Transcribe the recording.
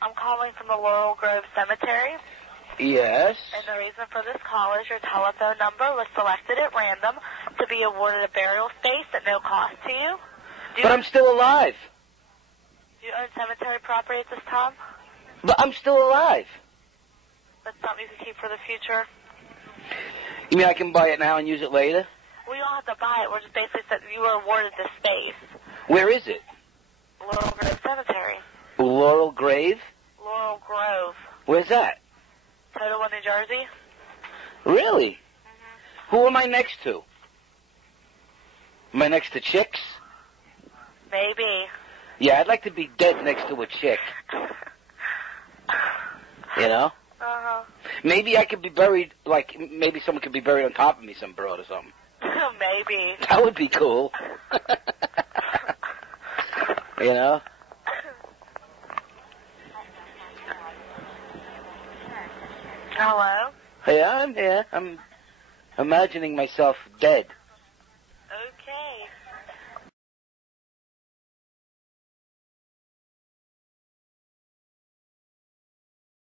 I'm calling from the Laurel Grove Cemetery. Yes. And the reason for this call is your telephone number was selected at random to be awarded a burial space at no cost to you. But I'm still alive. Do you own cemetery property at this time? But I'm still alive. That's something you can keep for the future. You mean I can buy it now and use it later? We don't have to buy it. We're just basically saying you were awarded this space. Where is it? Laurel Grove Cemetery. Laurel Grave? Laurel Grove. Where's that? Totowa, New Jersey. Really? Mm-hmm. Who am I next to? Am I next to chicks? Maybe. Yeah, I'd like to be dead next to a chick. You know? Uh-huh. Maybe I could be buried, like, maybe someone could be buried on top of me, some broad or something. Maybe. That would be cool. You know? Hello? Yeah, I'm here. I'm imagining myself dead.